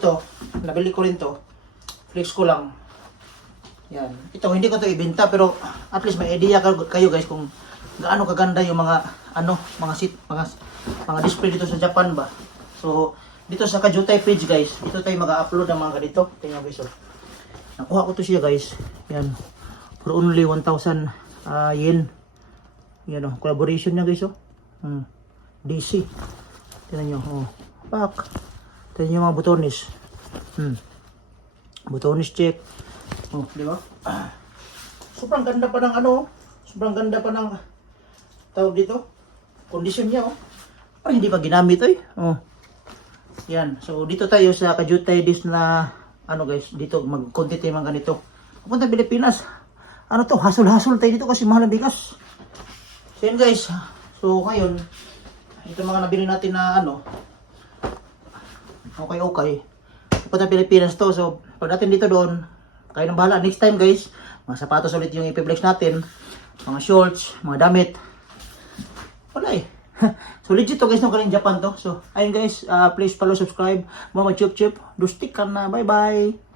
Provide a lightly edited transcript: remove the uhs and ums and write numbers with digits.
Ito, nabili ko rin to. Flex ko lang. Yan. Ito, hindi ko to ibenta pero at least may idea kayo guys kung gaano kaganda yung mga mga display dito sa Japan ba. So, dito sa Kajutai page guys, dito tayo mag-upload ng mga ganito. Tingnan guys. Oh. Nakuha ko to siya guys. Yan. For only 1,000 yen. Yan oh, collaboration niya guys oh. DC. Tingnan niyo oh. Pak. Tingnan niyo mga butones. Butones check. Oh, di ba? Sobrang ganda pa ng ano, sobrang ganda pa ng tawag dito. Condition niya oh. Parang hindi pa ginamit eh. Oh. Yan. So dito tayo sa Kajutai dish na ano guys, dito mag-content tayo mga ganito. Pupunta Pilipinas. Ano to, hasol-hasol tayo dito kasi mahal ang bigas. So yan guys. So ngayon, ito mga nabili natin na ano. Okay. Pupunta Pilipinas to. So pag natin dito doon, kayo nang bahala. Next time guys, mga sapatos ulit yung i-flex natin. Mga shorts, mga damit. Wala eh. So legit to guys, no, galing Japan to. So ayun guys, please follow, subscribe. Mama Chup Chup. Dustik ka na. Bye bye.